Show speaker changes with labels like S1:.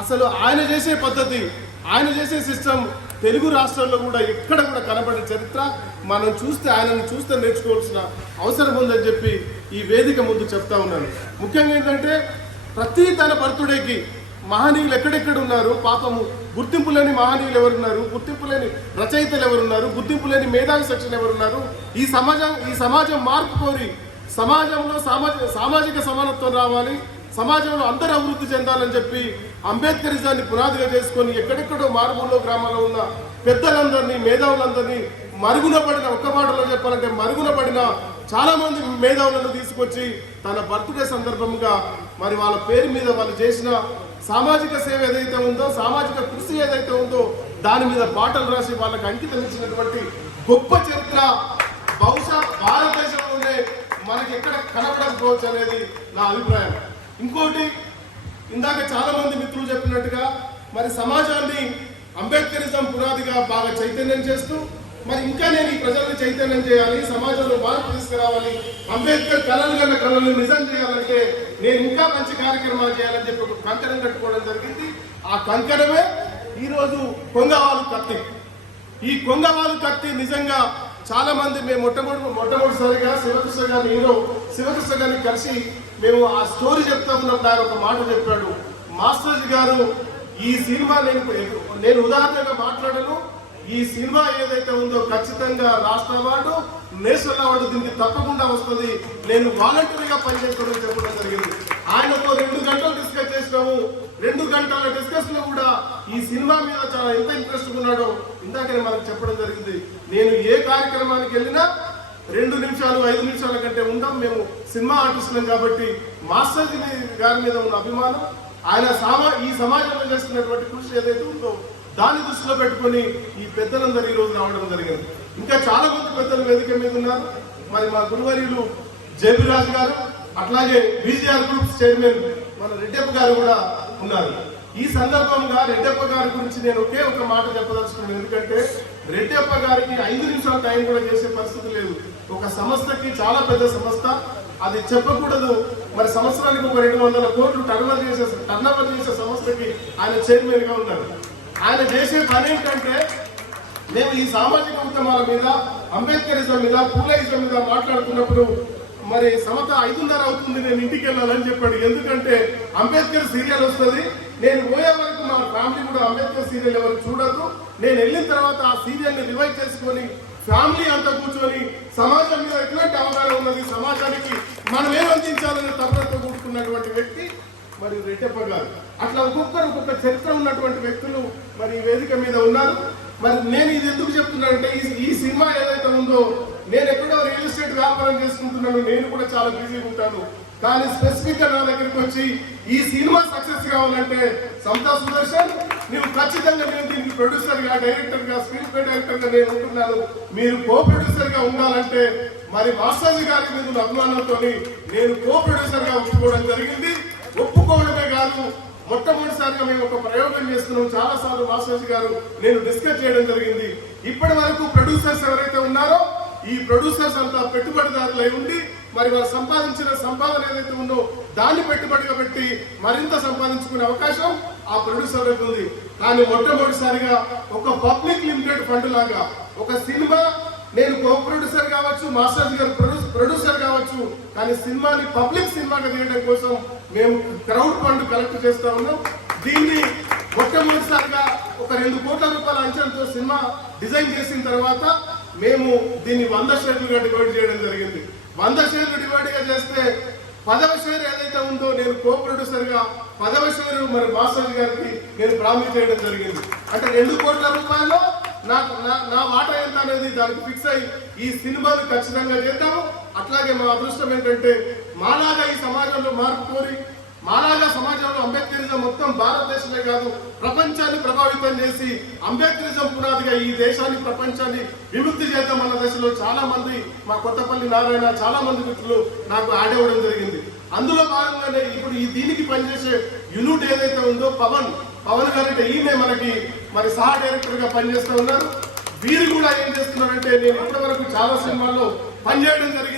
S1: అసలు ఆయన చేసే పద్ధతి ఆయన చేసే సిస్టమ్ తెలుగు రాష్ట్రాల్లో కూడా ఎక్కడ కూడా కనబడిన చరిత్ర. మనం చూస్తే ఆయనను చూస్తే నేర్చుకోవాల్సిన అవసరం ఉందని చెప్పి ఈ వేదిక ముందు చెప్తా ఉన్నాను. ముఖ్యంగా ఏంటంటే ప్రతి తన బర్త్డేకి మహనీయులు ఎక్కడెక్కడ ఉన్నారు? పాపము గుర్తింపు లేని మహనీయులు ఎవరున్నారు? గుర్తింపు లేని రచయితలు ఎవరున్నారు? గుర్తింపు లేని మేధావి సెక్షన్ ఎవరున్నారు? ఈ సమాజం ఈ సమాజం మార్పు కోరి సమాజంలో సామాజిక సామాజిక సమానత్వం రావాలి సమాజంలో అందరూ అభివృద్ధి చెందాలని చెప్పి అంబేద్కరిజాన్ని పునాదిగా చేసుకొని ఎక్కడెక్కడో మారుమూల గ్రామాల్లో ఉన్న పెద్దలందరినీ మేధావులందరినీ మరుగున పడిన ఒక్క మాటలో చెప్పాలంటే మరుగున పడిన చాలా మంది మేధావులను తీసుకొచ్చి తన బర్త్డే సందర్భంగా మరి వాళ్ళ పేరు మీద వాళ్ళు చేసిన సామాజిక సేవ ఏదైతే ఉందో సామాజిక కృషి ఏదైతే ఉందో దాని మీద పాటలు రాసి వాళ్ళకి అంకితం ఇచ్చినటువంటి గొప్ప చరిత్ర బహుశా భారతదేశంలోనే మనకి ఎక్కడ కనబడకపోవచ్చు అనేది నా అభిప్రాయం. ఇంకోటి ఇందాక చాలా మంది మిత్రులు చెప్పినట్టుగా మరి సమాజాన్ని అంబేద్కరిజం పునాదిగా బాగా చైతన్యం చేస్తూ మరి ఇంకా నేను ఈ ప్రజల్ని చైతన్యం చేయాలి సమాజంలో మార్పు తీసుకురావాలి అంబేద్కర్ కళలు కన్న కళలు నిజం చేయాలంటే నేను ఇంకా మంచి కార్యక్రమాలు చేయాలని చెప్పి ఒక కంకణం కట్టుకోవడం జరిగింది. ఆ కంకణమే ఈరోజు కొంగవాలు కత్తి. ఈ కొంగవాలు కత్తి నిజంగా చాలా మంది మేము మొట్టమొదటి మొట్టమొదటిసారిగా శివకృష్ణ గారిని హీరో శివకృష్ణ గారిని కలిసి మేము ఆ స్టోరీ చెప్తా ఉన్నప్పుడు ఆయన ఒక మాట చెప్పాడు. మాస్టర్జీ గారు ఈ సినిమా నేను నేను ఉదాహరణగా మాట్లాడను. ఈ సినిమా ఏదైతే ఉందో ఖచ్చితంగా రాష్ట్ర అవార్డు నేషనల్ అవార్డు దీనికి తప్పకుండా వస్తుంది. నేను వాలంటీర్గా పనిచేస్తున్నాను చెప్పడం జరిగింది ఆయనతో రెండు గంటలు డిస్కస్ చేసినాము రెండు గంటల డిస్కషన్లో కూడా ఈ సినిమా మీద చాలా ఎంత ఇంట్రెస్ట్ ఉన్నాడో ఇందాకనే మనకు చెప్పడం జరిగింది. నేను ఏ కార్యక్రమానికి వెళ్ళినా రెండు నిమిషాలు ఐదు నిమిషాల కంటే ఉండం మేము సినిమా ఆర్టిస్టులం కాబట్టి మాస్టర్ గారి మీద ఉన్న అభిమానం ఆయన సమా ఈ సమాజంలో చేస్తున్నటువంటి కృషి ఏదైతే ఉందో దాన్ని దృష్టిలో పెట్టుకొని ఈ పెద్దలందరూ ఈ రోజు రావడం జరిగింది. ఇంకా చాలా మంది పెద్దలు వేదిక మీద ఉన్నారు. మరి మా గురువర్యులు జేబిరాజ్ గారు అట్లాగే బీజీఆర్ గ్రూప్ చైర్మన్ మన రెడ్డప్ప గారు కూడా ఉన్నారు. ఈ సందర్భంగా రెడ్డప్ప గారి గురించి నేను ఒకే ఒక మాట చెప్పదలుచుకున్నాను. ఎందుకంటే రెడ్డప్ప గారికి ఐదు నిమిషాల టైం కూడా చేసే పరిస్థితి లేదు. ఒక సంస్థకి చాలా పెద్ద సంస్థ. అది చెప్పకూడదు. మరి సంవత్సరానికి ఒక రెండు వందల కోట్లు టర్నర్ చేసే టర్నోవర్ చేసే సంస్థకి ఆయన చైర్మన్గా ఉన్నారు. ఆయన చేసే పని ఏంటంటే మేము ఈ సామాజిక ఉద్యమాల మీద అంబేద్కరిజం మీద పూలయిజం మీద మాట్లాడుతున్నప్పుడు మరి సమత ఐదున్నర అవుతుంది నేను ఇంటికి వెళ్ళాలని చెప్పాడు. ఎందుకంటే అంబేద్కర్ సీరియల్ వస్తుంది నేను పోయే వరకు మా ఫ్యామిలీ కూడా అంబేద్కర్ సీరియల్ ఎవరు చూడదు నేను వెళ్ళిన తర్వాత ఆ సీరియల్ని రివైవ్ చేసుకొని ఫ్యామిలీ అంతా కూర్చొని సమాజం మీద ఎట్లాంటి అవగాహన ఉన్నది సమాజానికి మనం ఏం అందించాలనే తపనతో కూడుకున్నటువంటి వ్యక్తి మరి రెడ్డప్ప గారు. అట్లా ఒక్కొక్కరు ఒక్కొక్క చరిత్ర ఉన్నటువంటి వ్యక్తులు మరి ఈ వేదిక మీద ఉన్నారు. మరి నేను ఇది ఎందుకు చెప్తున్నానంటే ఈ ఈ సినిమా ఏదైతే ఉందో నేను ఎక్కడో రియల్ ఎస్టేట్ వ్యాపారం చేసుకుంటున్నాను నేను కూడా చాలా బిజీగా ఉంటాను. కానీ స్పెసిఫిక్గా నా దగ్గరికి వచ్చి ఈ సినిమా సక్సెస్ కావాలంటే సమతా సుదర్శన్ నువ్వు ఖచ్చితంగా నేను దీనికి ప్రొడ్యూసర్గా డైరెక్టర్గా స్క్రీన్ ప్లే డైరెక్టర్గా నేను ఉంటున్నాను మీరు కో ప్రొడ్యూసర్గా ఉండాలంటే మరి మాస్టర్జీ గారి మీద ఉన్న అభిమానంతో నేను కో ప్రొడ్యూసర్గా ఒప్పుకోవడం జరిగింది. ఒప్పుకోవడమే కాదు మొట్టమొదటిసారిగా మేము ఒక ప్రయోగం చేస్తున్నాం. చాలా సార్లు మాస్టర్జీ గారు నేను డిస్కస్ చేయడం జరిగింది. ఇప్పటి వరకు ప్రొడ్యూసర్స్ ఎవరైతే ఉన్నారో ఈ ప్రొడ్యూసర్స్ అంతా పెట్టుబడిదారులై ఉండి మరి వారు సంపాదించిన సంపాదన ఏదైతే ఉందో దాన్ని పెట్టుబడిగా పెట్టి మరింత సంపాదించుకునే అవకాశం ఆ ప్రొడ్యూసర్లకు ఉంది. కానీ మొట్టమొదటిసారిగా ఒక పబ్లిక్ లిమిటెడ్ ఫండ్ లాగా ఒక సినిమా నేను కో ప్రొడ్యూసర్ కావచ్చు మాస్టర్ గారు ప్రొడ్యూస్ ప్రొడ్యూసర్ కావచ్చు కానీ సినిమాని పబ్లిక్ సినిమాగా తీయడం కోసం మేము క్రౌడ్ ఫండ్ కలెక్ట్ చేస్తా ఉన్నాం. దీన్ని మొట్టమొదటిసారిగా ఒక రెండు కోట్ల రూపాయల అంచనాతో సినిమా డిజైన్ చేసిన తర్వాత మేము దీన్ని వంద షేర్లుగా డివైడ్ చేయడం జరిగింది. వంద షేర్లు డివైడ్గా చేస్తే పదవ షేర్ ఏదైతే ఉందో నేను కో ప్రొడ్యూసర్గా పదవ షేర్ మరి మాస్టర్ గారికి నేను ప్రామిస్ చేయడం జరిగింది. అంటే రెండు కోట్ల రూపాయలు నాకు నా- నా వాటా ఎంత అనేది దానికి ఫిక్స్ అయ్యి ఈ సినిమాను ఖచ్చితంగా చేద్దాము. అట్లాగే మా అదృష్టం ఏంటంటే మాలాగా ఈ సమాజంలో మార్పు కోరి మాలాగా సమాజంలో అంబేద్కరిజం మొత్తం భారతదేశమే కాదు ప్రపంచాన్ని ప్రభావితం చేసి అంబేద్కరిజం పునాదిగా ఈ దేశాన్ని ప్రపంచాన్ని విముక్తి చేద్దాం అన్న దశలో చాలా మంది మా కొత్తపల్లి నారాయణ చాలా మంది మిత్రులు నాకు ఆడేవడం జరిగింది. అందులో భాగంగానే ఇప్పుడు ఈ దీనికి పనిచేసే యూనిట్ ఏదైతే ఉందో పవన్ పవన్ గారు ఈయనే మనకి మరి సహా డైరెక్టర్గా పనిచేస్తూ ఉన్నారు. వీరు కూడా ఏం చేస్తున్నారంటే నేను ఇప్పటి వరకు చాలా సినిమాల్లో పనిచేయడం జరిగింది.